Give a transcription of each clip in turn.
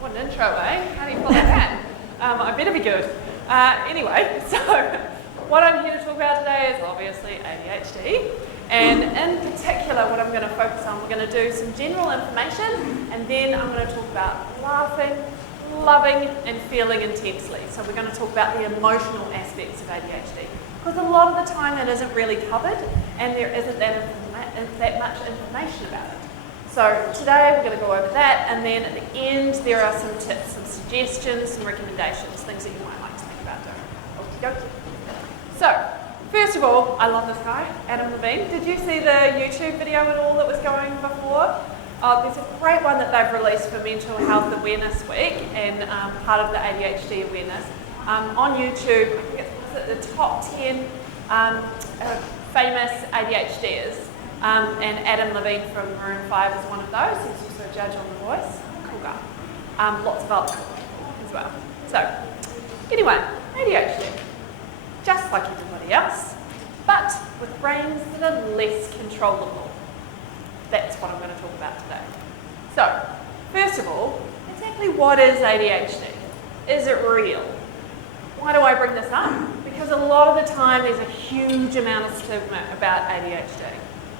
What an intro, eh? How do you follow that? I better be good. Anyway, so what I'm here to talk about today is obviously ADHD. And in particular, what I'm going to focus on, we're going to do some general information, and then I'm going to talk about laughing, loving, and feeling intensely. So we're going to talk about the emotional aspects of ADHD. Because a lot of the time it isn't really covered, and there isn't that much information about it. So today we're going to go over that, and then at the end there are some tips, some suggestions, some recommendations, things that you might like to think about doing. Okie dokie. So, first of all, I love this guy, Adam Levine. Did you see the YouTube video and all that was going before? There's a great one that they've released for Mental Health Awareness Week and part of the ADHD awareness. On YouTube, I think it's the top 10 famous ADHDers. And Adam Levine from Maroon 5 is one of those. He's also a judge on The Voice. Cool guy. Lots of other as well. So, anyway, ADHD. Just like everybody else, but with brains that are less controllable. That's what I'm going to talk about today. So, first of all, exactly what is ADHD? Is it real? Why do I bring this up? Because a lot of the time there's a huge amount of stigma about ADHD.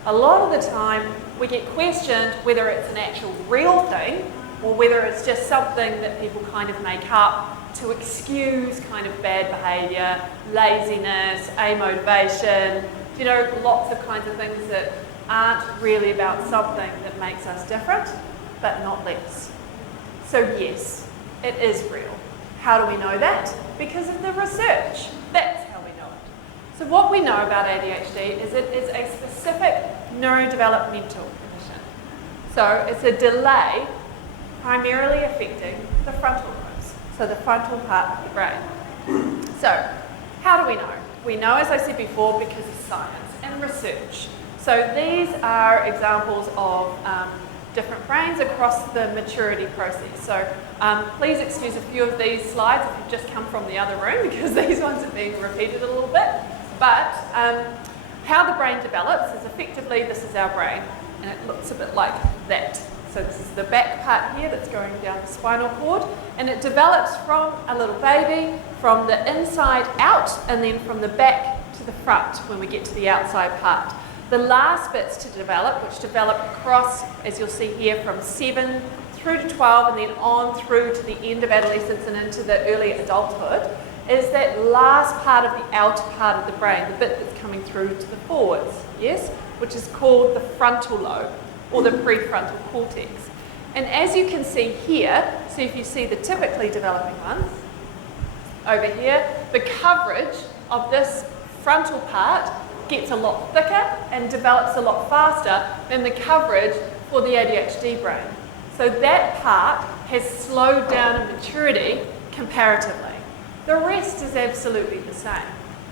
A lot of the time we get questioned whether it's an actual real thing or whether it's just something that people kind of make up to excuse kind of bad behaviour, laziness, amotivation, you know, lots of kinds of things that aren't really about something that makes us different, but not less. So yes, it is real. How do we know that? Because of the research. That's how we know it. So what we know about ADHD is it is a specific neurodevelopmental condition. So it's a delay primarily affecting the frontal lobes, so the frontal part of the brain. So how do we know? We know, as I said before, because of science and research. So these are examples of different brains across the maturity process. So please excuse a few of these slides if you've just come from the other room because these ones are being repeated a little bit. But how the brain develops is effectively, this is our brain, and it looks a bit like that. So this is the back part here that's going down the spinal cord, and it develops from a little baby, from the inside out, and then from the back to the front when we get to the outside part. The last bits to develop, which develop across, as you'll see here, from 7 through to 12 and then on through to the end of adolescence and into the early adulthood, is that last part of the outer part of the brain, the bit that's coming through to the forwards, yes, which is called the frontal lobe or the prefrontal cortex. And as you can see here, so if you see the typically developing ones, over here, the coverage of this frontal part gets a lot thicker and develops a lot faster than the coverage for the ADHD brain. So that part has slowed down in maturity comparatively. The rest is absolutely the same,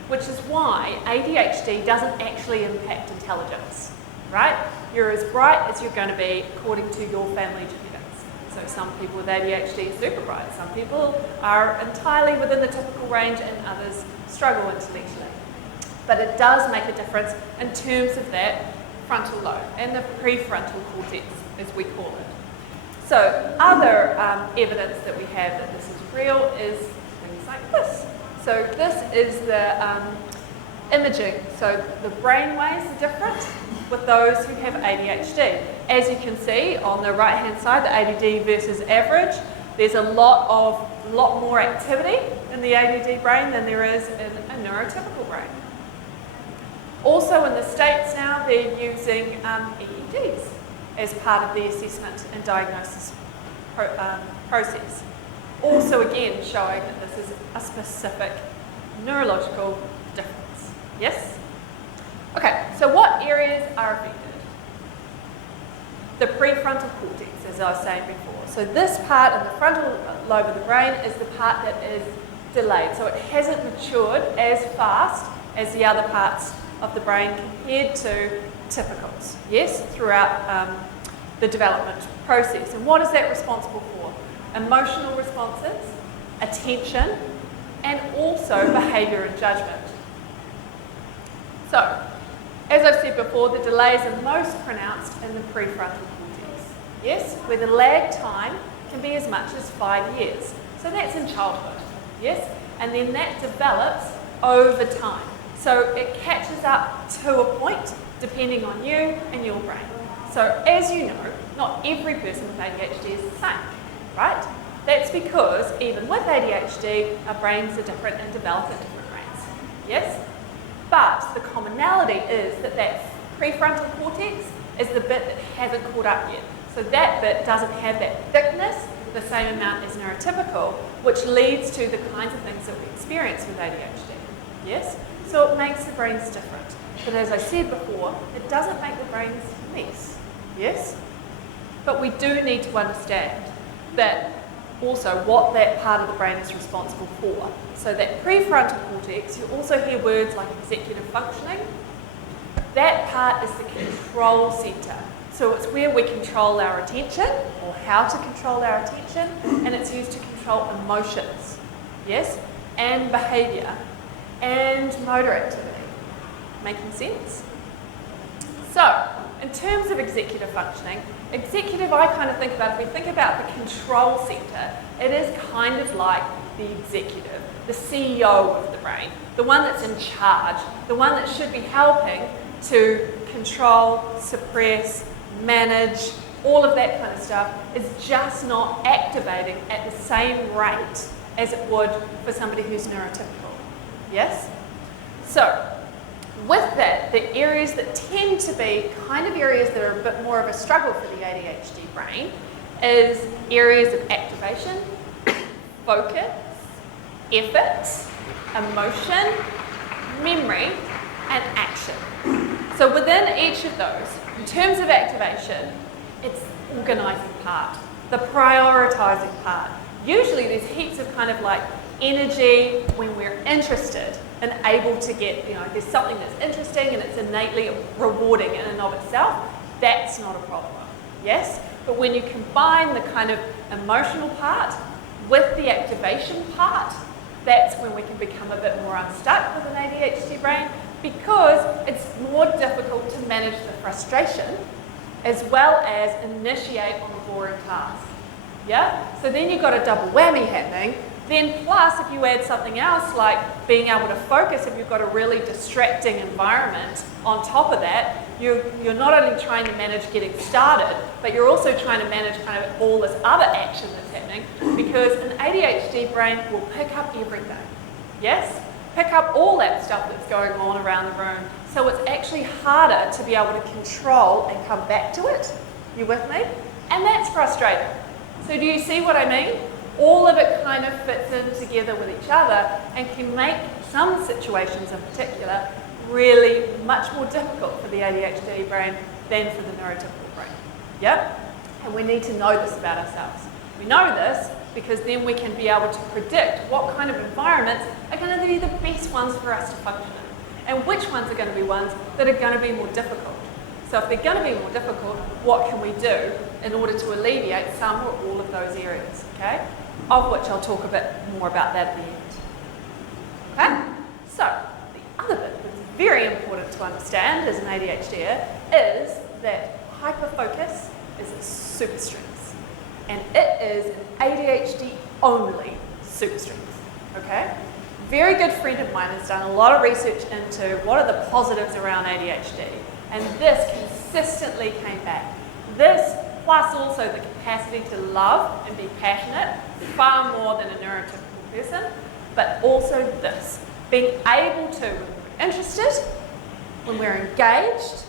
which is why ADHD doesn't actually impact intelligence, right? You're as bright as you're going to be according to your family genetics. So some people with ADHD are super bright, some people are entirely within the typical range and others struggle intellectually. But it does make a difference in terms of that frontal lobe and the prefrontal cortex, as we call it. So other evidence that we have that this is real is things like this. So this is the imaging. So the brain waves are different with those who have ADHD. As you can see on the right hand side, the ADD versus average, there's a lot more activity in the ADD brain than there is in a neurotypical brain. Also in the States now, they're using EEGs as part of the assessment and diagnosis process. Also again showing that this is a specific neurological difference. Yes? Okay, so what areas are affected? The prefrontal cortex, as I was saying before. So this part of the frontal lobe of the brain is the part that is delayed. So it hasn't matured as fast as the other parts of the brain compared to typicals, yes, throughout the development process. And what is that responsible for? Emotional responses, attention, and also behaviour and judgment. So, as I've said before, the delays are most pronounced in the prefrontal cortex. yes, where the lag time can be as much as 5 years. So that's in childhood, yes, and then that develops over time. So it catches up to a point depending on you and your brain. So as you know, not every person with ADHD is the same, right? That's because even with ADHD, our brains are different and develop at different rates, yes? But the commonality is that that prefrontal cortex is the bit that hasn't caught up yet. So that bit doesn't have that thickness, the same amount as neurotypical, which leads to the kinds of things that we experience with ADHD, yes? So it makes the brains different. But as I said before, it doesn't make the brains less, yes? But we do need to understand that also what that part of the brain is responsible for. So that prefrontal cortex, you also hear words like executive functioning. That part is the control center. So it's where we control our attention, or how to control our attention, and it's used to control emotions, yes, and behavior, and motor activity. Making sense? So, in terms of executive functioning, executive, I kind of think about, if we think about the control center, it is kind of like the executive, the CEO of the brain, the one that's in charge, the one that should be helping to control, suppress, manage, all of that kind of stuff, is just not activating at the same rate as it would for somebody who's neurotypical. Yes? So, with that, the areas that tend to be kind of areas that are a bit more of a struggle for the ADHD brain is areas of activation, focus, effort, emotion, memory, and action. So within each of those, in terms of activation, it's the organising part, the prioritising part. Usually there's heaps of kind of like energy when we're interested and able to get, there's something that's interesting and it's innately rewarding in and of itself, that's not a problem, yes? But when you combine the kind of emotional part with the activation part, that's when we can become a bit more unstuck with an ADHD brain, because it's more difficult to manage the frustration as well as initiate on the boring task, yeah? So then you've got a double whammy happening. Then plus, if you add something else like being able to focus, if you've got a really distracting environment on top of that, you're not only trying to manage getting started, but you're also trying to manage kind of all this other action that's happening, because an ADHD brain will pick up everything, yes? Pick up all that stuff that's going on around the room. So it's actually harder to be able to control and come back to it. You with me? And that's frustrating. So do you see what I mean? All of it kind of fits in together with each other and can make some situations in particular really much more difficult for the ADHD brain than for the neurotypical brain. Yep? And we need to know this about ourselves. We know this because then we can be able to predict what kind of environments are going to be the best ones for us to function in, and which ones are going to be ones that are going to be more difficult. So if they're going to be more difficult, what can we do in order to alleviate some or all of those areas, okay? Of which I'll talk a bit more about that at the end. Okay? So, the other bit that's very important to understand as an ADHDer is that hyperfocus is a super strength. And it is an ADHD only super strength, okay? A very good friend of mine has done a lot of research into what are the positives around ADHD, and this consistently came back. This plus also the capacity to love and be passionate, far more than a neurotypical person, but also this, being able to, when we're interested, when we're engaged,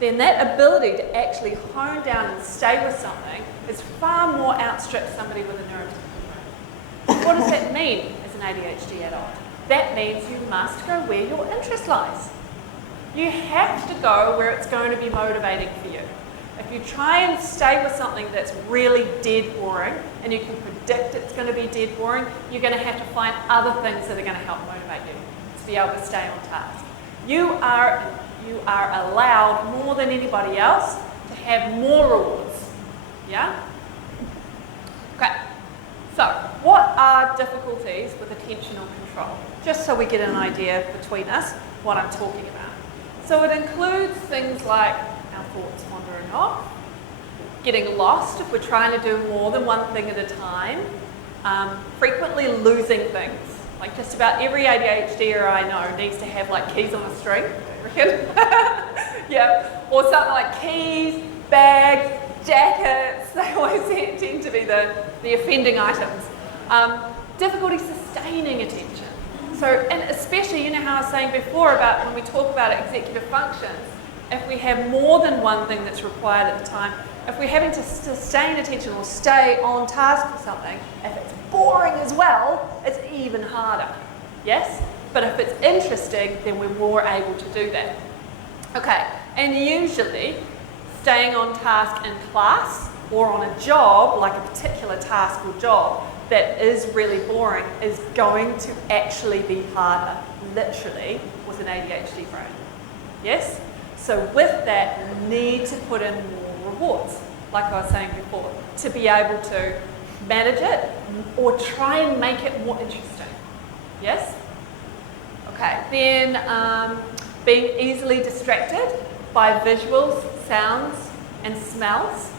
then that ability to actually hone down and stay with something is far more outstrips somebody with a neurotypical brain. What does that mean as an ADHD adult? That means you must go where your interest lies. You have to go where it's going to be motivating for you. If you try and stay with something that's really dead boring, and you can predict it's going to be dead boring, you're going to have to find other things that are going to help motivate you to be able to stay on task. You are allowed more than anybody else to have more rewards. Yeah? Okay. So, what are difficulties with attentional control? Just so we get an idea between us what I'm talking about. So it includes things like our thoughts wandering off, getting lost if we're trying to do more than one thing at a time, frequently losing things. Like just about every ADHDer I know needs to have like keys on a string, I reckon. Yeah, or something like keys, bags, jackets, they always tend to be the offending items. Difficulty sustaining attention. So, and especially, you know how I was saying before about when we talk about executive functions, if we have more than one thing that's required at the time, if we're having to sustain attention or stay on task for something, if it's boring as well, it's even harder. Yes? But if it's interesting, then we're more able to do that. Okay, and usually staying on task in class or on a job, like a particular task or job that is really boring, is going to actually be harder, literally, with an ADHD brain. Yes? So with that, you need to put in more rewards, like I was saying before, to be able to manage it or try and make it more interesting. Yes? Okay, then being easily distracted by visuals, sounds, and smells.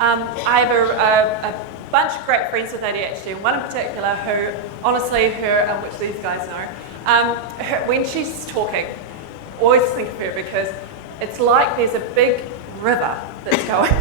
I have a bunch of great friends with ADHD, and one in particular who, honestly, which these guys know, when she's talking, always think of her because it's like there's a big river that's going.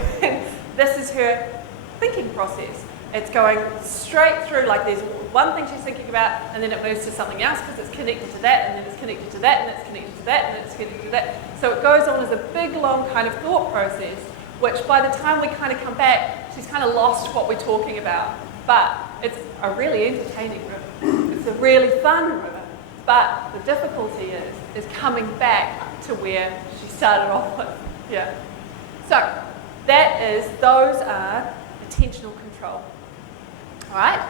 This is her thinking process. It's going straight through, like there's one thing she's thinking about and then it moves to something else because it's connected to that and then it's connected to that and it's connected to that and then it's connected to that. So it goes on as a big long kind of thought process, which by the time we kind of come back, she's kind of lost what we're talking about. But it's a really entertaining river. It's a really fun river. But the difficulty is coming back to where she started off with. Yeah. So those are attentional control. All right.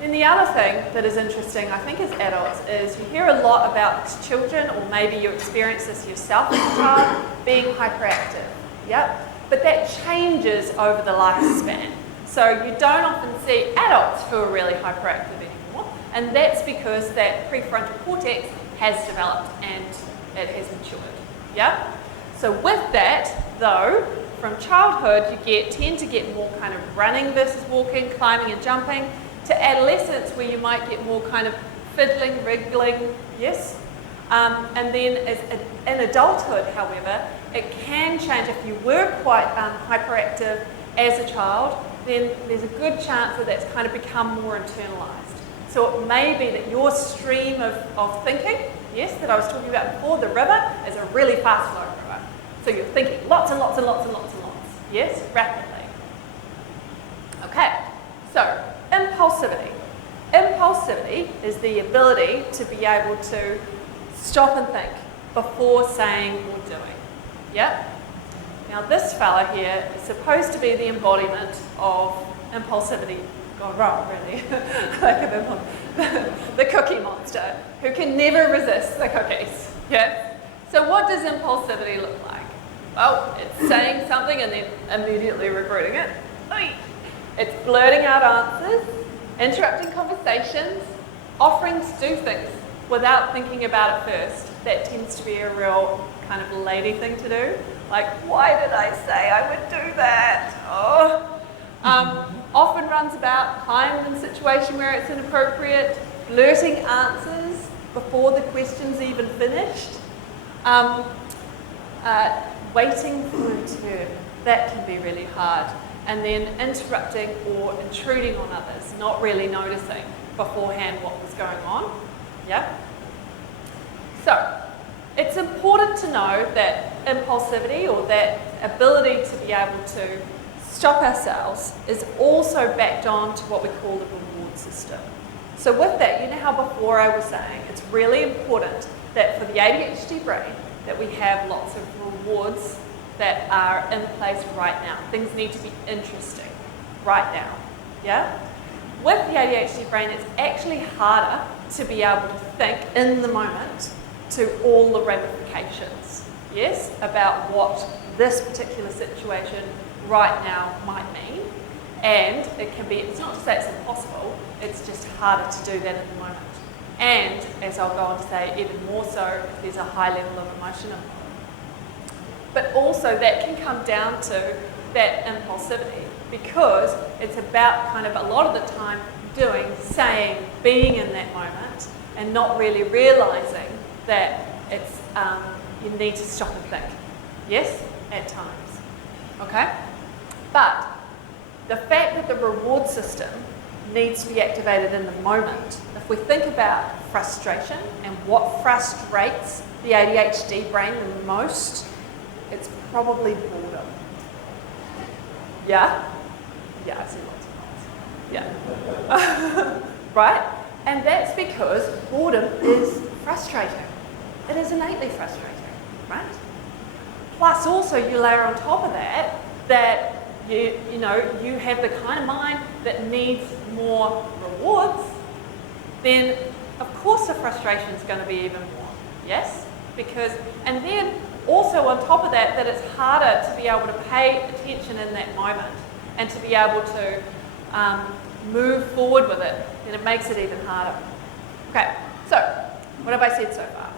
Then the other thing that is interesting, I think, as adults, is you hear a lot about children, or maybe you experience this yourself as a child, being hyperactive. Yep. But that changes over the lifespan. So you don't often see adults who are really hyperactive anymore, and that's because that prefrontal cortex has developed and it has matured. Yeah? So with that, though, from childhood you tend to get more kind of running versus walking, climbing and jumping, to adolescence where you might get more kind of fiddling, wriggling, yes? And then in adulthood, however, it can change. If you were quite hyperactive as a child, then there's a good chance that that's kind of become more internalized. So it may be that your stream of thinking, yes, that I was talking about before, the river, is a really fast flowing river. So you're thinking lots and lots and lots and lots and lots, yes, rapidly. Okay, so impulsivity. Impulsivity is the ability to be able to stop and think before saying or doing. Yep. Now this fella here is supposed to be the embodiment of impulsivity gone wrong, really. The cookie monster who can never resist the cookies. Yeah. So what does impulsivity look like? Well, it's saying something and then immediately regretting it. It's blurting out answers, interrupting conversations, offering to do things without thinking about it first. That tends to be a real kind of lady thing to do. Like, why did I say I would do that? Oh. Often runs about kind in situation where it's inappropriate, blurting answers before the question's even finished, waiting for a turn. That can be really hard. And then interrupting or intruding on others, not really noticing beforehand what was going on. Yeah? So, it's important to know that impulsivity, or that ability to be able to stop ourselves, is also backed on to what we call the reward system. So with that, you know how before I was saying it's really important that for the ADHD brain that we have lots of rewards that are in place right now. Things need to be interesting right now. Yeah? With the ADHD brain, it's actually harder to be able to think in the moment to all the ramifications, yes, about what this particular situation right now might mean. And it can be, it's not to say it's impossible, it's just harder to do that in the moment. And, as I'll go on to say, even more so if there's a high level of emotion involved. But also that can come down to that impulsivity, because it's about kind of a lot of the time doing, saying, being in that moment, and not really realising that it's you need to stop and think. Yes, at times. Okay? But the fact that the reward system needs to be activated in the moment, if we think about frustration and what frustrates the ADHD brain the most, it's probably boredom. Yeah? Yeah, I see lots of nods. Yeah. Right? And that's because boredom is frustrating. It is innately frustrating, right? Plus also you layer on top of that, you know, you have the kind of mind that needs more rewards, then of course the frustration is going to be even more, yes? Because, and then also on top of that, that it's harder to be able to pay attention in that moment and to be able to move forward with it, then it makes it even harder. Okay, so what have I said so far?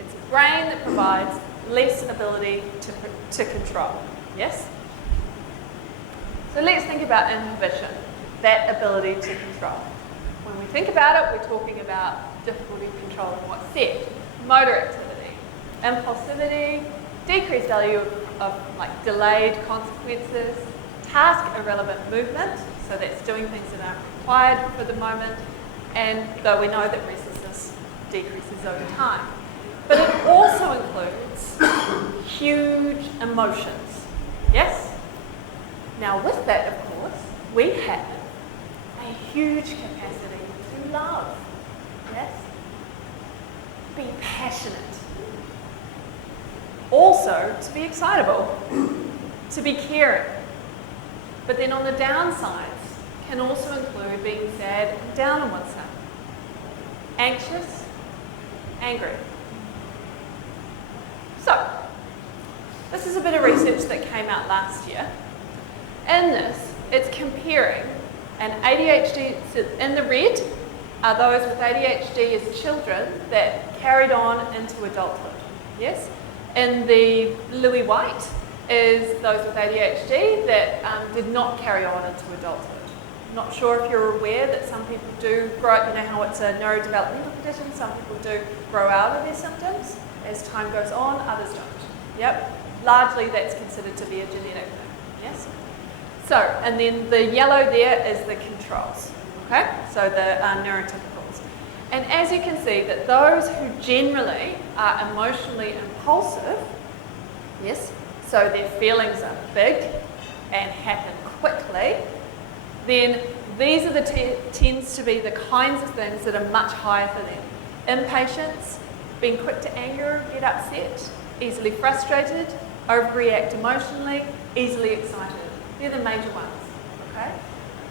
It's a brain that provides less ability to control, yes? So let's think about inhibition, that ability to control. When we think about it, we're talking about difficulty controlling what's said, motor activity, impulsivity, decreased value of like delayed consequences, task irrelevant movement, so that's doing things that aren't required for the moment, and though we know that restlessness decreases over time. But it also includes huge emotions, yes? Now with that, of course, we have a huge capacity to love, yes? Be passionate. Also, to be excitable, to be caring. But then on the downsides can also include being sad and down on oneself, anxious, angry. So, this is a bit of research that came out last year. In this, it's comparing an ADHD, so in the red are those with ADHD as children that carried on into adulthood, yes? In the bluey white is those with ADHD that did not carry on into adulthood. Not sure if you're aware that some people do grow, you know how it's a neurodevelopmental condition, some people do grow out of their symptoms as time goes on, others don't. Yep, largely that's considered to be a genetic thing, yes? So, and then the yellow there is the controls, okay? So the neurotypicals. And as you can see that those who generally are emotionally impulsive, yes, so their feelings are big and happen quickly, then these are tends to be the kinds of things that are much higher for them. Impatience, being quick to anger, get upset, easily frustrated, overreact emotionally, easily excited. They're the major ones, okay?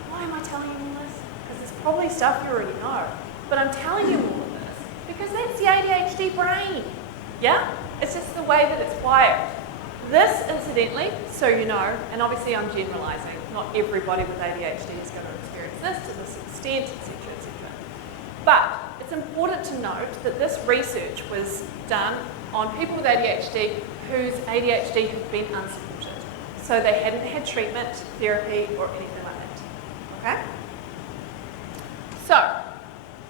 Why am I telling you all this? Because it's probably stuff you already know. But I'm telling you all of this because that's the ADHD brain, yeah? It's just the way that it's wired. This, incidentally, so you know, and obviously I'm generalising, not everybody with ADHD is going to experience this to this extent, etc., etc. But it's important to note that this research was done on people with ADHD whose ADHD had been unsupported. So they hadn't had treatment, therapy, or anything like that. Okay? So,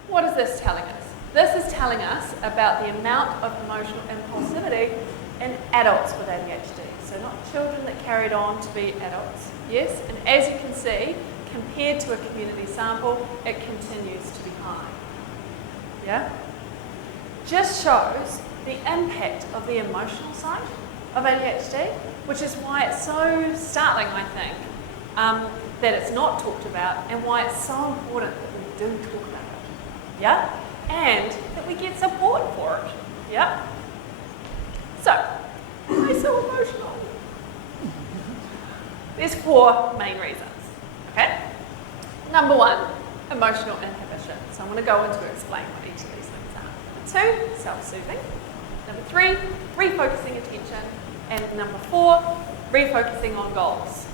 what is this telling us? This is telling us about the amount of emotional impulsivity in adults with ADHD. So not children that carried on to be adults. Yes? And as you can see, compared to a community sample, it continues to be high. Yeah? Just shows the impact of the emotional side of ADHD, which is why it's so startling, I think, that it's not talked about and why it's so important that we do talk about it. Yeah? And that we get support for it. Yeah? So, why am I so emotional? There's 4 main reasons. Okay? Number 1, emotional inhibition. So I'm going to go into explain what each of these things are. Number 2, self-soothing. Number 3, refocusing attention. And number 4, refocusing on goals.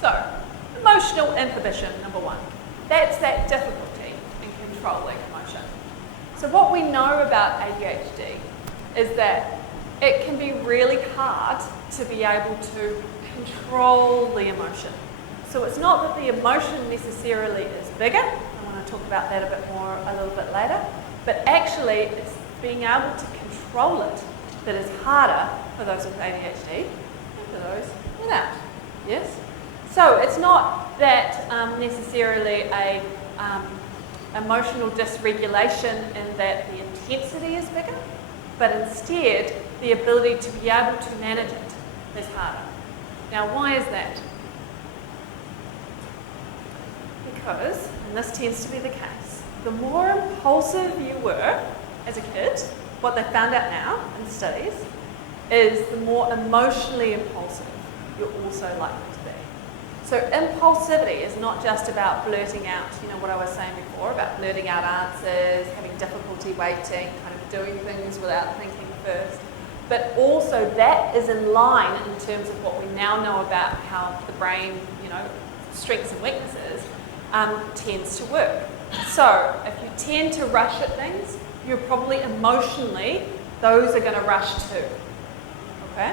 So, emotional inhibition, number 1. That's that difficulty in controlling emotion. So what we know about ADHD is that it can be really hard to be able to control the emotion. So it's not that the emotion necessarily is bigger. I want to talk about that a little bit later. But actually, it's being able to control it that is harder for those with ADHD than for those without. Yes? So it's not that necessarily a emotional dysregulation in that the intensity is bigger, but instead the ability to be able to manage it is harder. Now, why is that? Because, and this tends to be the case, the more impulsive you were as a kid, what they found out now in studies is the more emotionally impulsive you're also likely to be. So impulsivity is not just about blurting out, what I was saying before, about blurting out answers, having difficulty waiting, kind of doing things without thinking first, but also that is in line in terms of what we now know about how the brain, strengths and weaknesses, tends to work. So if you tend to rush at things, you're probably emotionally, those are going to rush too. Okay?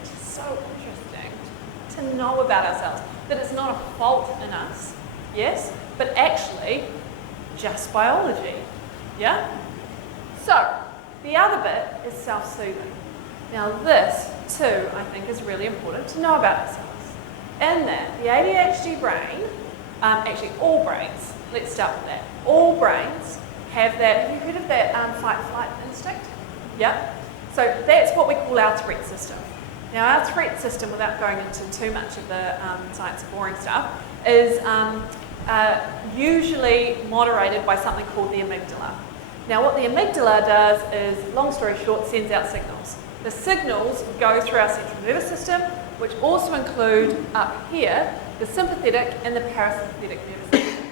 Which is so interesting to know about ourselves, that it's not a fault in us, yes, but actually just biology. Yeah? So the other bit is self-soothing. Now this too, I think, is really important to know about ourselves. In that the ADHD brain, actually all brains, let's start with that. All brains have that, have you heard of that fight-flight instinct? Yeah? So that's what we call our threat system. Now our threat system, without going into too much of the science of boring stuff, is usually moderated by something called the amygdala. Now what the amygdala does is, long story short, sends out signals. The signals go through our central nervous system, which also include up here the sympathetic and the parasympathetic nervous system.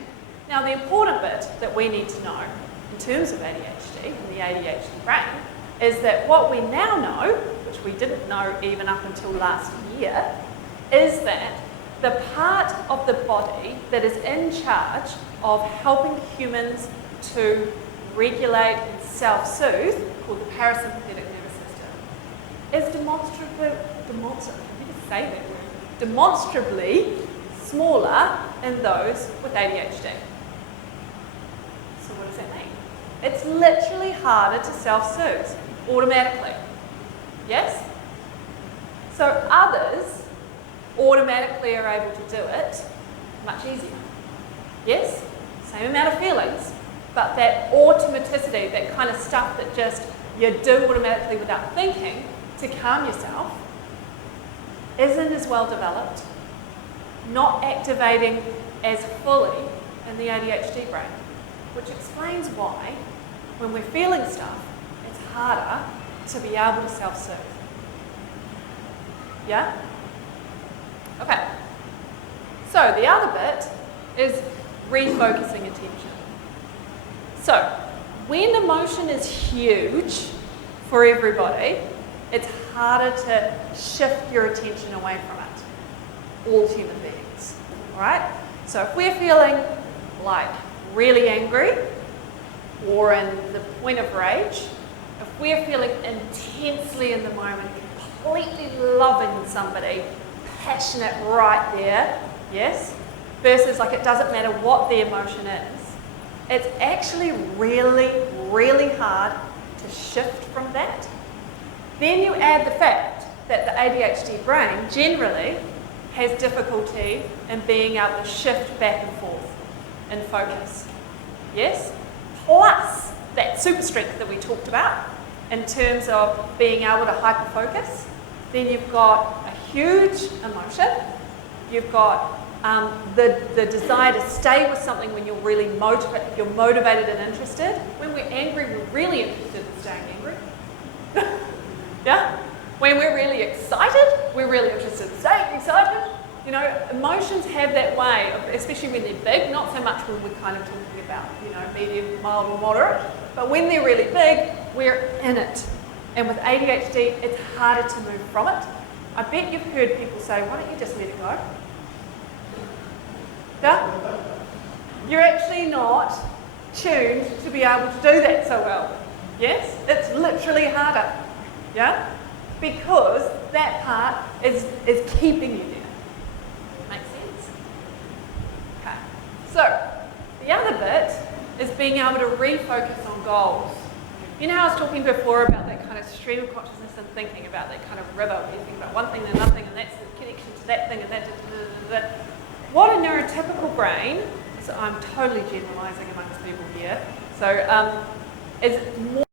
Now the important bit that we need to know in terms of ADHD and the ADHD brain is that what we now know, which we didn't know even up until last year, is that the part of the body that is in charge of helping humans to regulate and self-soothe, called the parasympathetic nervous system, is demonstrably smaller in those with ADHD. So what does that mean? It's literally harder to self-soothe automatically. Yes? So others automatically are able to do it much easier. Yes? Same amount of feelings, but that automaticity, that kind of stuff that just you do automatically without thinking to calm yourself, isn't as well developed, not activating as fully in the ADHD brain, which explains why when we're feeling stuff, it's harder to be able to self-soothe. Yeah? Okay. So the other bit is refocusing attention. So when emotion is huge for everybody, it's harder to shift your attention away from it. All human beings. All right? So if we're feeling like really angry or in the point of rage, if we're feeling intensely in the moment, completely loving somebody, passionate right there, yes, versus like it doesn't matter what the emotion is, it's actually really, really hard to shift from that. Then you add the fact that the ADHD brain generally has difficulty in being able to shift back and forth in focus. Yes? Plus that super strength that we talked about in terms of being able to hyperfocus. Then you've got a huge emotion. You've got the desire to stay with something when you're really you're motivated and interested. When we're angry, we're really interested in staying angry. Yeah? When we're really excited, we're really interested in staying excited. You know, emotions have that way, especially when they're big, not so much when we're kind of talking about, medium, mild or moderate, but when they're really big, we're in it. And with ADHD, it's harder to move from it. I bet you've heard people say, why don't you just let it go? Yeah? You're actually not tuned to be able to do that so well. Yes? It's literally harder. Yeah? because that part is keeping you there. Make sense? Okay. So, the other bit is being able to refocus on goals. You know how I was talking before about that kind of stream of consciousness and thinking, about that kind of river where you think about one thing and another thing, and that's the connection to that thing and that. What a neurotypical brain, so I'm totally generalising amongst people here, so is more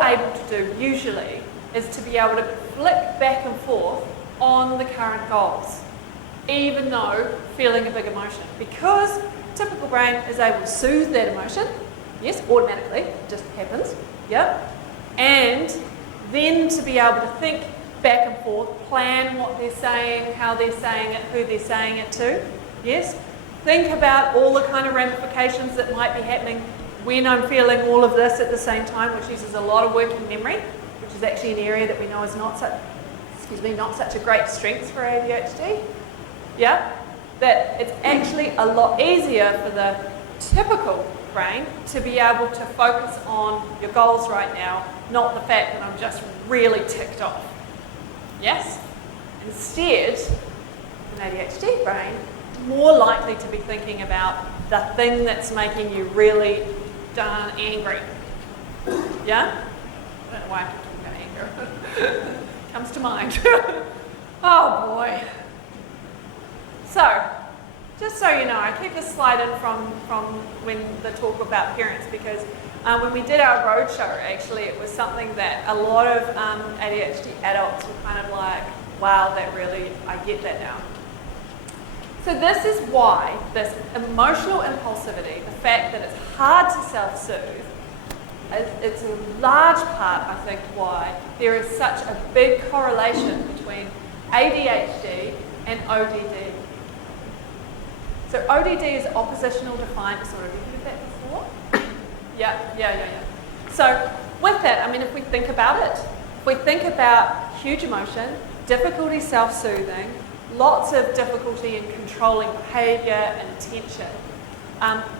able to do usually is to be able to flick back and forth on the current goals, even though feeling a big emotion, because typical brain is able to soothe that emotion, yes, automatically, it just happens, yep, and then to be able to think back and forth, plan what they're saying, how they're saying it, who they're saying it to, yes, think about all the kind of ramifications that might be happening when I'm feeling all of this at the same time, which uses a lot of working memory, which is actually an area that we know is not such a great strength for ADHD, yeah, that it's actually a lot easier for the typical brain to be able to focus on your goals right now, not the fact that I'm just really ticked off. Yes? Instead, an ADHD brain is more likely to be thinking about the thing that's making you really darn angry. Yeah? I don't know why I keep talking about anger. Comes to mind. Oh boy. So, just so you know, I keep this slide in from when the talk about parents, because when we did our roadshow, actually, it was something that a lot of ADHD adults were kind of like, wow, that really, I get that now. So this is why this emotional impulsivity, the fact that it's hard to self-soothe, it's a large part, I think, why there is such a big correlation between ADHD and ODD. So ODD is oppositional defiant disorder. Have you heard that before? Yeah. So with that, I mean, if we think about it, if we think about huge emotion, difficulty self-soothing, lots of difficulty in controlling behaviour and attention,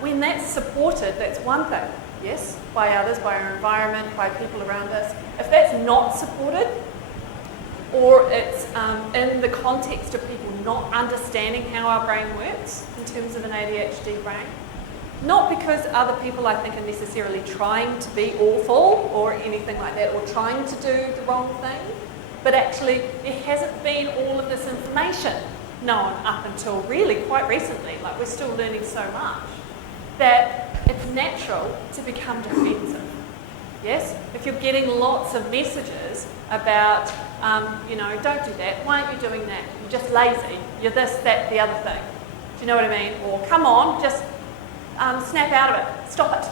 when that's supported, that's one thing, yes, by others, by our environment, by people around us. If that's not supported, or it's in the context of people not understanding how our brain works in terms of an ADHD brain, not because other people, I think, are necessarily trying to be awful or anything like that, or trying to do the wrong thing, but actually there hasn't been all of this information known up until really quite recently, like we're still learning so much, that it's natural to become defensive. Yes? If you're getting lots of messages about, don't do that, why aren't you doing that? You're just lazy, you're this, that, the other thing. Do you know what I mean? Or come on, just snap out of it, stop it,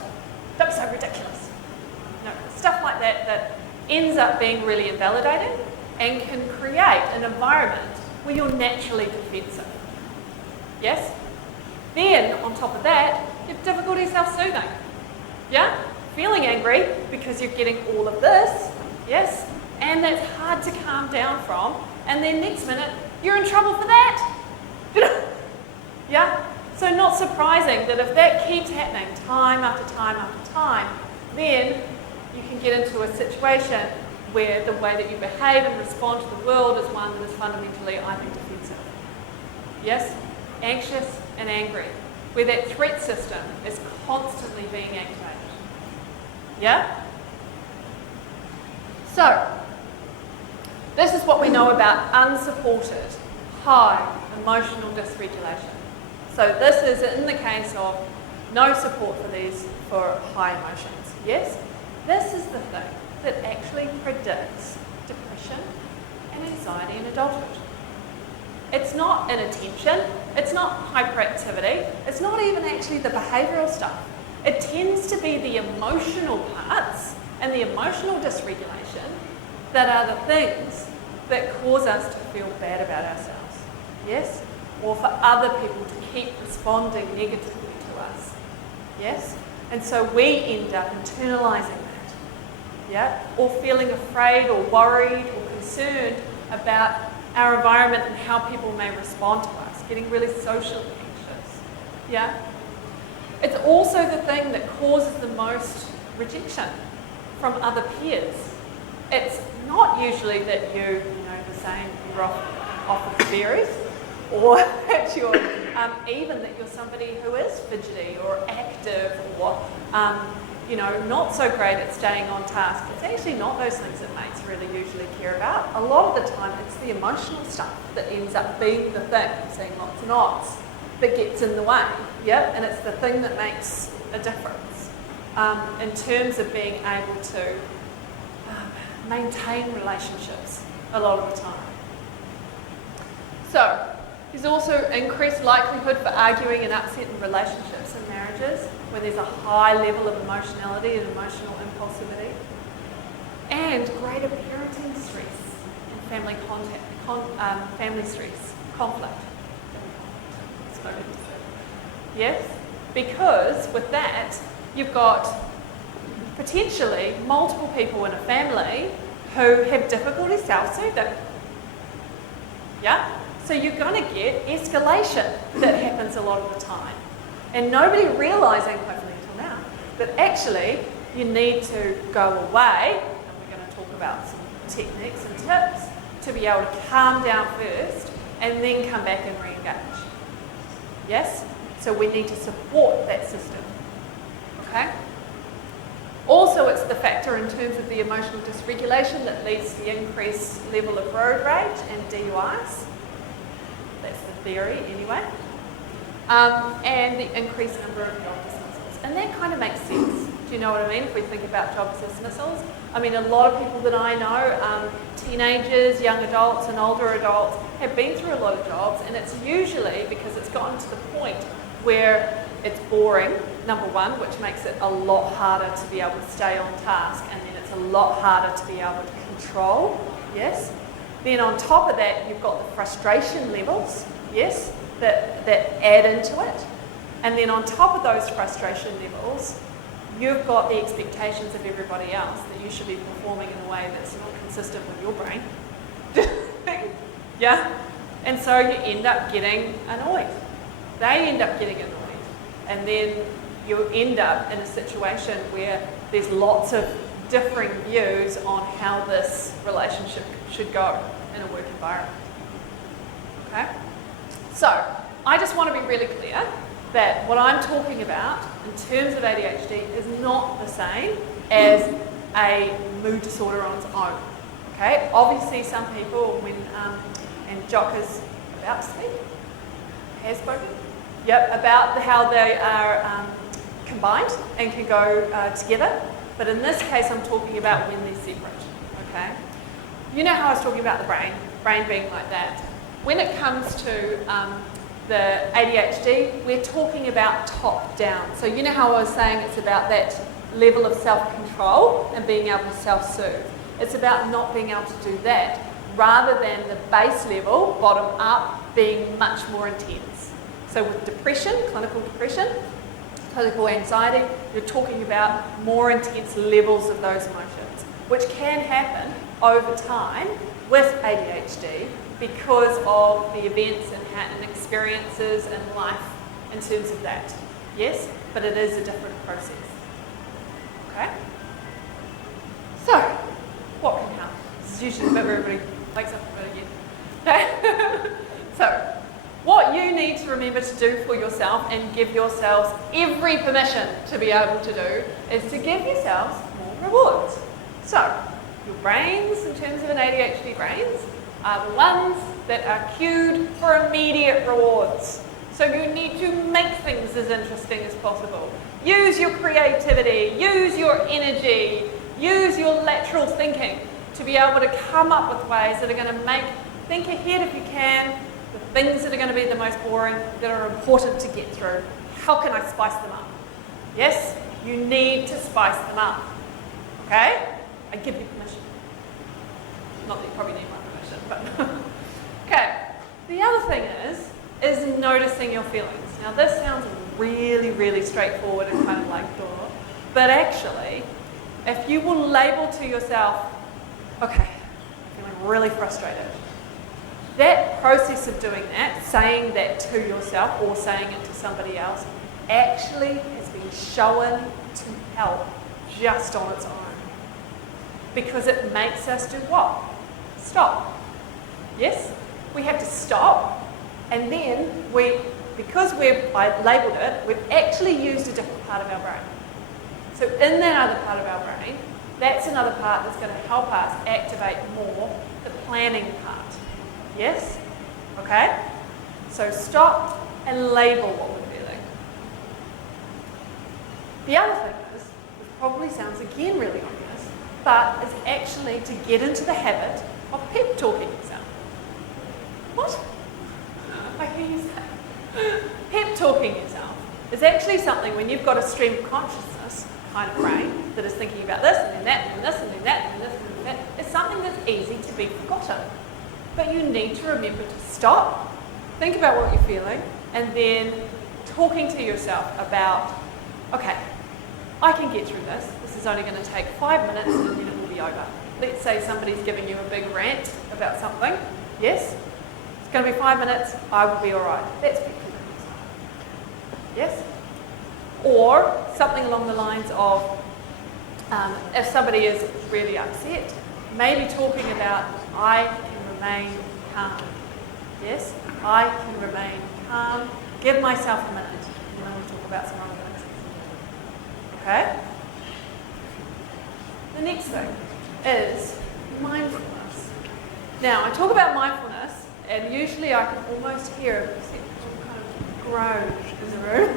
don't be so ridiculous. Stuff like that that ends up being really invalidating and can create an environment where you're naturally defensive. Yes? Then, on top of that, you have difficulty self-soothing. Yeah? Feeling angry because you're getting all of this, yes? And that's hard to calm down from, and then next minute, you're in trouble for that. Yeah? So not surprising that if that keeps happening time after time after time, then you can get into a situation where the way that you behave and respond to the world is one that is fundamentally, I think, defensive. Yes? Anxious and angry, where that threat system is constantly being activated. Yeah? So, this is what we know about unsupported, high emotional dysregulation. So this is in the case of no support for these for high emotions. Yes? This is the thing that actually predicts depression and anxiety in adulthood. It's not inattention, it's not hyperactivity, it's not even actually the behavioural stuff. It tends to be the emotional parts and the emotional dysregulation that are the things that cause us to feel bad about ourselves. Yes? Or for other people to keep responding negatively to us. Yes? And so we end up internalising that. Yeah? Or feeling afraid or worried or concerned about our environment and how people may respond to us, getting really socially anxious. Yeah? It's also the thing that causes the most rejection from other peers it's not usually that you know the same, you're off with the berries, or that you're even that you're somebody who is fidgety or active or you know, not so great at staying on task. It's actually not those things that mates really usually care about. A lot of the time it's the emotional stuff that ends up being the thing, seeing lots of knots, that gets in the way, yeah? And it's the thing that makes a difference in terms of being able to maintain relationships a lot of the time. So, there's also increased likelihood for arguing and upset in relationships and marriages where there's a high level of emotionality and emotional impulsivity, and greater parenting stress and family family stress, conflict. Yes, because with that you've got potentially multiple people in a family who have difficulty self-soothing. Yeah? So you're going to get escalation that happens a lot of the time. And nobody realising, hopefully until now, that actually you need to go away, and we're going to talk about some techniques and tips, to be able to calm down first and then come back and re-engage. Yes? So we need to support that system. Okay? Also, it's the factor in terms of the emotional dysregulation that leads to the increased level of road rage and DUIs. That's the theory anyway. And the increased number of job dismissals. And that kind of makes sense. Do you know what I mean? If we think about job dismissals. I mean, a lot of people that I know, teenagers, young adults and older adults, have been through a lot of jobs, and it's usually because it's gotten to the point where it's boring, number one, which makes it a lot harder to be able to stay on task, and then it's a lot harder to be able to control, yes? Then on top of that, you've got the frustration levels, yes, that add into it. And then on top of those frustration levels, you've got the expectations of everybody else that you should be performing in a way that's not consistent with your brain. Yeah? And so you end up getting annoyed. They end up getting annoyed. And then you end up in a situation where there's lots of differing views on how this relationship should go in a work environment. Okay? So, I just want to be really clear that what I'm talking about in terms of ADHD is not the same as a mood disorder on its own. Okay? Obviously, some people, when and Jock is about to speak, has spoken, yep, about how they are combined and can go together. But in this case, I'm talking about when they're separate. Okay? You know how I was talking about the brain being like that. When it comes to the ADHD, we're talking about top down. So you know how I was saying it's about that level of self-control and being able to self-soothe. It's about not being able to do that, rather than the base level, bottom up, being much more intense. So with depression, clinical anxiety, you're talking about more intense levels of those emotions, which can happen over time with ADHD because of the events and experiences in life in terms of that. Yes, but it is a different process. Okay? So, what can help? This is usually the bit where everybody wakes up a bit again. Okay? So, what you need to remember to do for yourself and give yourselves every permission to be able to do is to give yourselves more rewards. So, your brains, in terms of an ADHD brains, are the ones that are cued for immediate rewards. So you need to make things as interesting as possible. Use your creativity, use your energy, use your lateral thinking to be able to come up with ways that are going to think ahead if you can, the things that are going to be the most boring, that are important to get through. How can I spice them up? Yes, you need to spice them up. Okay? I give you permission. Not that you probably need my permission, but okay. The other thing is noticing your feelings. Now this sounds really, really straightforward and kind of like, duh. But actually, if you will label to yourself, okay, I'm feeling really frustrated. That process of doing that, saying that to yourself or saying it to somebody else, actually has been shown to help just on its own. because it makes us do what? Stop. Yes? We have to stop, and then because I labelled it, we've actually used a different part of our brain. So in that other part of our brain, that's another part that's going to help us activate more the planning part. Yes? Okay? So stop and label what we're feeling. The other thing is, which probably sounds again really obvious, but is actually to get into the habit of pep talking yourself. What? I hear you say. Pep talking yourself is actually something when you've got a stream of consciousness kind of brain that is thinking about this and then that and then this and then that and then this and then that. It's something that's easy to be forgotten. But you need to remember to stop, think about what you're feeling, and then talking to yourself about, okay, I can get through this. This is only going to take 5 minutes and then it will be over. Let's say somebody's giving you a big rant about something. Yes? It's going to be 5 minutes. I will be all right. That's pep talking. Yes? Or something along the lines of, if somebody is really upset, maybe talking about, I can remain calm. Yes? I can remain calm. Give myself a minute. And then we'll talk about some other things. Okay? The next thing is mindfulness. Now, I talk about mindfulness, and usually I can almost hear a perceptual kind of groan in the room.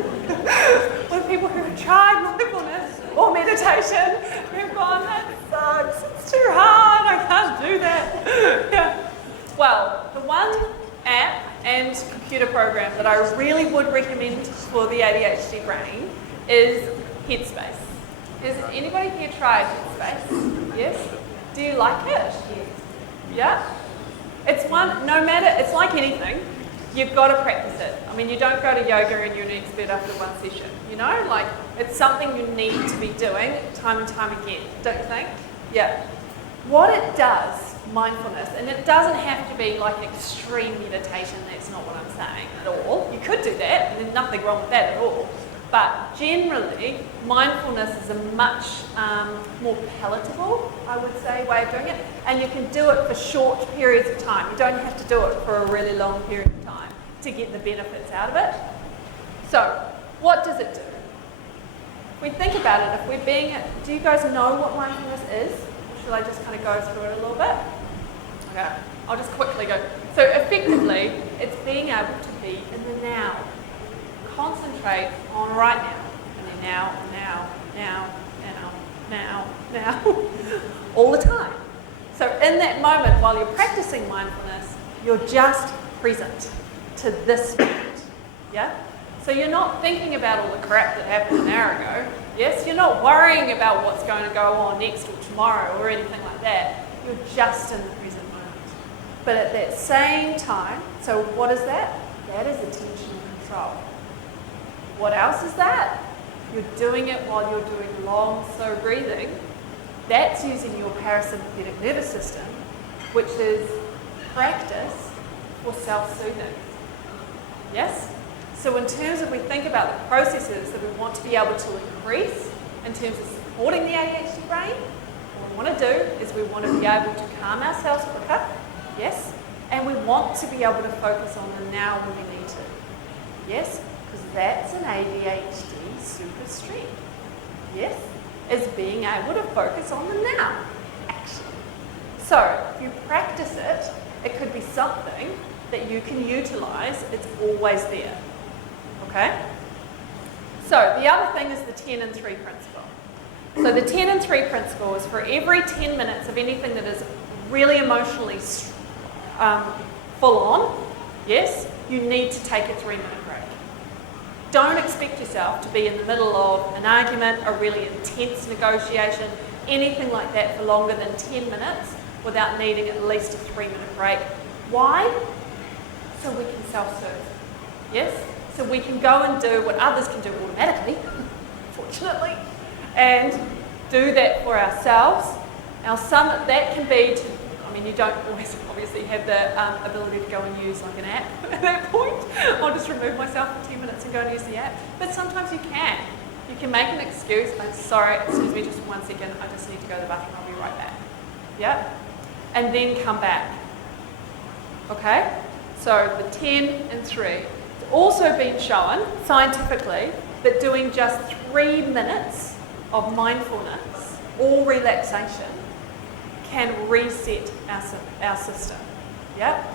When people who have tried mindfulness or meditation, who've gone, that sucks, it's too hard, I can't do that. Yeah. Well, the one app and computer program that I really would recommend for the ADHD brain is Headspace. Has anybody here tried Headspace? Yes? Do you like it? Yeah? It's one, no matter, it's like anything, you've got to practice it. I mean, you don't go to yoga and you're an expert after one session, you know? Like, it's something you need to be doing time and time again, don't you think? Yeah. What it does, mindfulness, and it doesn't have to be like extreme meditation, that's not what I'm saying at all. You could do that, and there's nothing wrong with that at all. But generally, mindfulness is a much more palatable, I would say, way of doing it. And you can do it for short periods of time. You don't have to do it for a really long period of time to get the benefits out of it. So, what does it do? If we think about it, if we're being, do you guys know what mindfulness is? Or should I just kind of go through it a little bit? Okay, I'll just quickly go. So effectively, it's being able to be in the now. Concentrate on right now. And then now, all the time. So in that moment, while you're practicing mindfulness, you're just present to this moment. Yeah? So you're not thinking about all the crap that happened an hour ago. Yes? You're not worrying about what's going to go on next or tomorrow or anything like that. You're just in the present moment. But at that same time, so what is that? That is attention and control. What else is that? You're doing it while you're doing long, slow breathing. That's using your parasympathetic nervous system, which is practice for self-soothing. Yes? So in terms of we think about the processes that we want to be able to increase in terms of supporting the ADHD brain, what we want to do is we want to be able to calm ourselves quicker. Yes? And we want to be able to focus on the now when we need to. Yes? Because that's an ADHD super strength. Yes? Is being able to focus on the now, actually. So, if you practice it, it could be something that you can utilize. It's always there. Okay? So, the other thing is the 10 and 3 principle. So, the 10 and 3 principle is for every 10 minutes of anything that is really emotionally full on, yes, you need to take a 3-minute break. Don't expect yourself to be in the middle of an argument, a really intense negotiation, anything like that for longer than 10 minutes without needing at least a 3-minute break. Why? So we can self-soothe. Yes? So we can go and do what others can do automatically, fortunately, and do that for ourselves. Now, that can be to, I mean, you don't always obviously have the ability to go and use like an app at that point. I'll just remove myself for 10 minutes and go and use the app. But sometimes you can. You can make an excuse. I'm sorry, excuse me just 1 second. I just need to go to the bathroom. I'll be right back. yeah? And then come back, okay? So the 10 and 3. It's also been shown scientifically that doing just 3 minutes of mindfulness or relaxation can reset our system, yeah?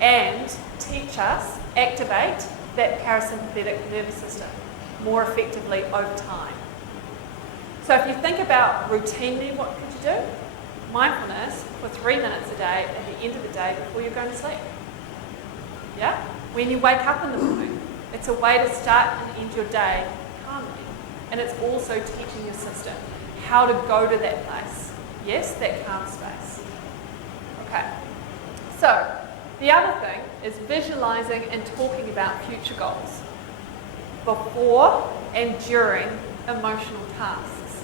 And teach us, activate that parasympathetic nervous system more effectively over time. So if you think about routinely, what could you do? Mindfulness for 3 minutes a day at the end of the day before you're going to sleep. Yeah? When you wake up in the morning, it's a way to start and end your day calmly. And it's also teaching your system how to go to that place. Yes, that calm space. Okay. So, the other thing is visualizing and talking about future goals before and during emotional tasks.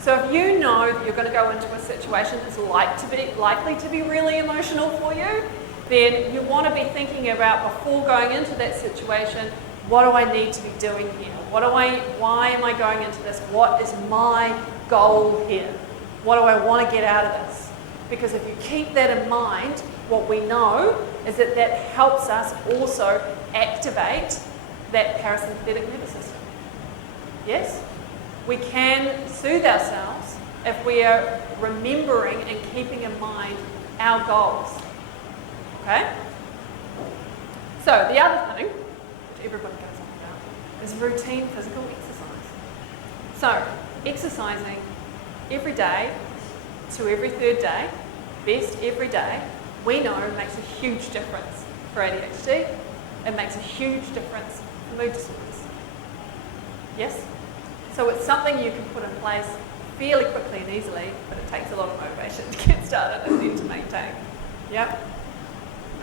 So if you know that you're going to go into a situation that's likely to be really emotional for you, then you want to be thinking about, before going into that situation, what do I need to be doing here? Why am I going into this? What is my goal here? What do I want to get out of this? Because if you keep that in mind, what we know is that that helps us also activate that parasympathetic nervous system. Yes? We can soothe ourselves if we are remembering and keeping in mind our goals. Okay? So the other thing, which everybody goes on about, is routine physical exercise. So exercising every day to every third day, best every day, we know makes a huge difference for ADHD. It makes a huge difference for mood disorders. Yes? So it's something you can put in place fairly quickly and easily, but it takes a lot of motivation to get started and then to maintain. Yep?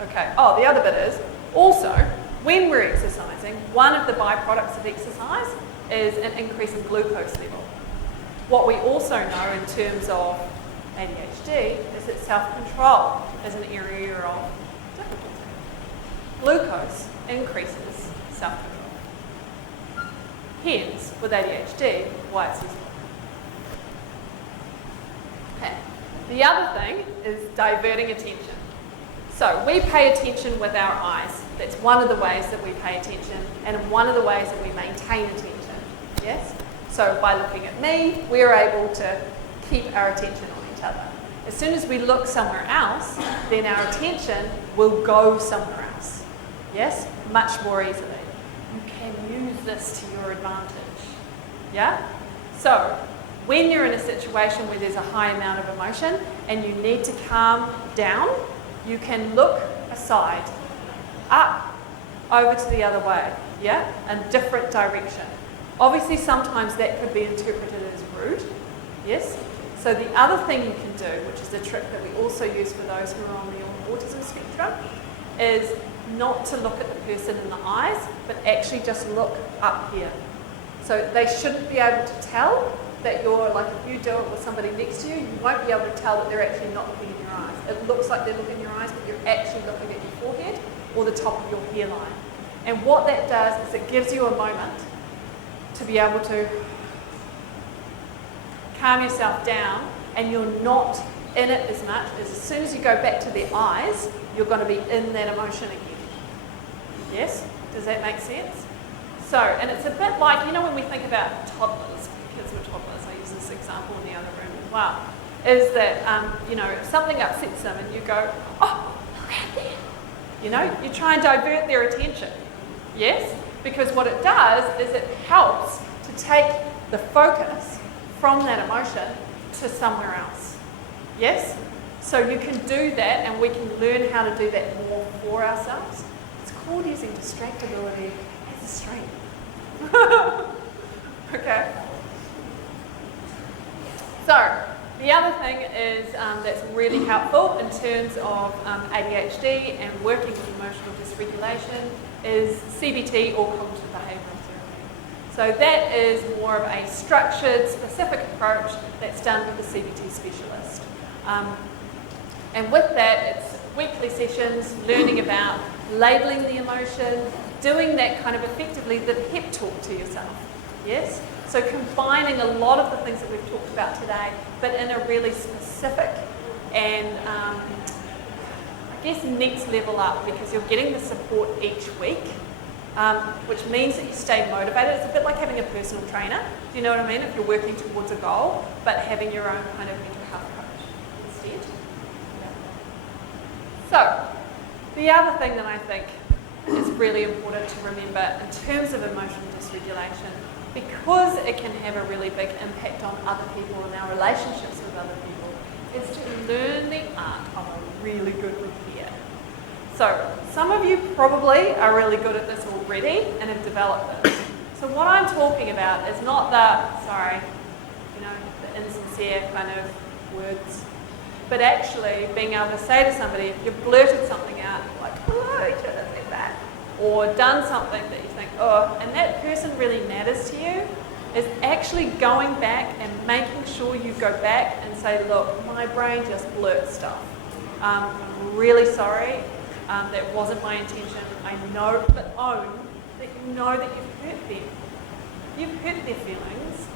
Okay. Oh, the other bit is, also, when we're exercising, one of the byproducts of exercise is an increase in glucose level. What we also know in terms of ADHD is that self-control is an area of difficulty. Glucose increases self-control. Hence, with ADHD, why it's useful. Okay. The other thing is diverting attention. So we pay attention with our eyes. That's one of the ways that we pay attention, and one of the ways that we maintain attention. Yes? So by looking at me, we're able to keep our attention on each other. As soon as we look somewhere else, then our attention will go somewhere else. Yes? Much more easily. You can use this to your advantage. Yeah? So, when you're in a situation where there's a high amount of emotion and you need to calm down, you can look aside, up, over to the other way, yeah? A different direction. Obviously, sometimes that could be interpreted as rude, yes? So the other thing you can do, which is a trick that we also use for those who are on the autism spectrum, is not to look at the person in the eyes, but actually just look up here. So they shouldn't be able to tell that you're, like if you do it with somebody next to you, you won't be able to tell that they're actually not looking in your eyes. It looks like they're looking in your eyes, but you're actually looking at your forehead or the top of your hairline. And what that does is it gives you a moment to be able to calm yourself down, and you're not in it as much as soon as you go back to the eyes, you're going to be in that emotion again. Yes? Does that make sense? So, and it's a bit like, you know, when we think about toddlers, kids were toddlers, I use this example in the other room as well, is that, you know, if something upsets them and you go, oh, look at that. You know, you try and divert their attention. Yes? Because what it does is it helps to take the focus from that emotion to somewhere else. Yes? So you can do that, and we can learn how to do that more for ourselves. It's called using distractibility as a strength. Okay? So, the other thing is that's really helpful in terms of ADHD and working with emotional dysregulation is CBT or cognitive behavioural therapy. So that is more of a structured, specific approach that's done with a CBT specialist. And with that, it's weekly sessions, learning about labelling the emotion, doing that kind of effectively the pep talk to yourself. Yes? So combining a lot of the things that we've talked about today, but in a really specific and I guess next level up, because you're getting the support each week, which means that you stay motivated. It's a bit like having a personal trainer. Do you know what I mean? If you're working towards a goal, but having your own kind of mental health coach instead. So, the other thing that I think is really important to remember in terms of emotional dysregulation, because it can have a really big impact on other people and our relationships with other people, is to learn the art of a really good repair. So some of you probably are really good at this already and have developed this. So what I'm talking about is not the insincere kind of words, but actually being able to say to somebody, if you've blurted something out, like, oh, you should have said that, or done something that you think, oh, and that person really matters to you, is actually going back and making sure you go back and say, look, my brain just blurts stuff. I'm really sorry. That wasn't my intention. I know, but own that you know that you've hurt them. You've hurt their feelings.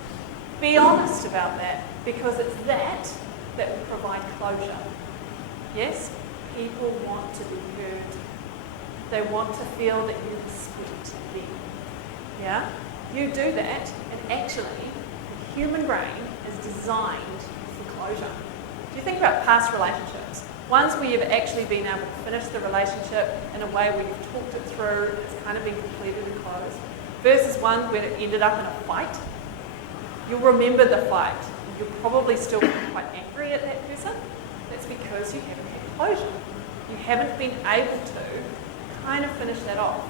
Be honest about that, because it's that will provide closure. Yes? People want to be heard. They want to feel that you respect them. Yeah? You do that, and actually, the human brain is designed for closure. If you think about past relationships, ones where you've actually been able to finish the relationship in a way where you've talked it through, it's kind of been completed and closed, versus one where it ended up in a fight, you'll remember the fight. You'll probably still be quite angry at that person. That's because you haven't had closure. You haven't been able to kind of finish that off,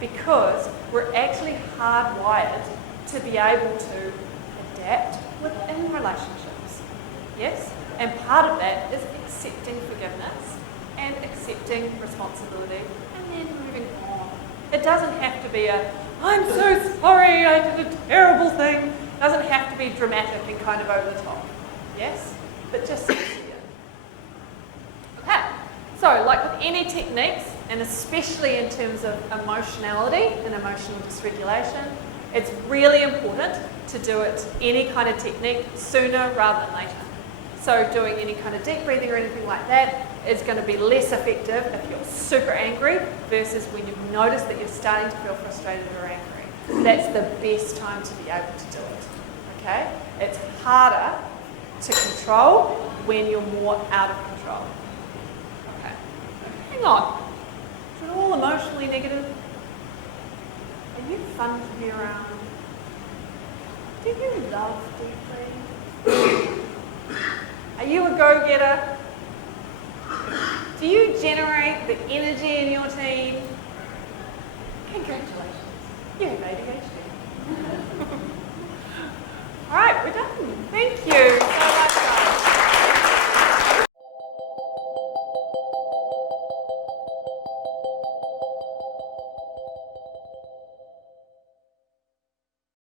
because we're actually hardwired to be able to adapt within relationships. Yes? And part of that is accepting forgiveness and accepting responsibility and then moving on. It doesn't have to be I'm so sorry, I did a terrible thing. It doesn't have to be dramatic and kind of over the top. Yes? But just sincere. Okay. So, like with any techniques, and especially in terms of emotionality and emotional dysregulation, it's really important to do it, any kind of technique, sooner rather than later. So doing any kind of deep breathing or anything like that is going to be less effective if you're super angry versus when you've noticed that you're starting to feel frustrated or angry. That's the best time to be able to do it. Okay? It's harder to control when you're more out of control. Okay. Hang on. Is it all emotionally negative? Are you fun to be around? Do you love deeply? Are you a go-getter? Do you generate the energy in your team? Congratulations, you have ADHD. All right, we're done.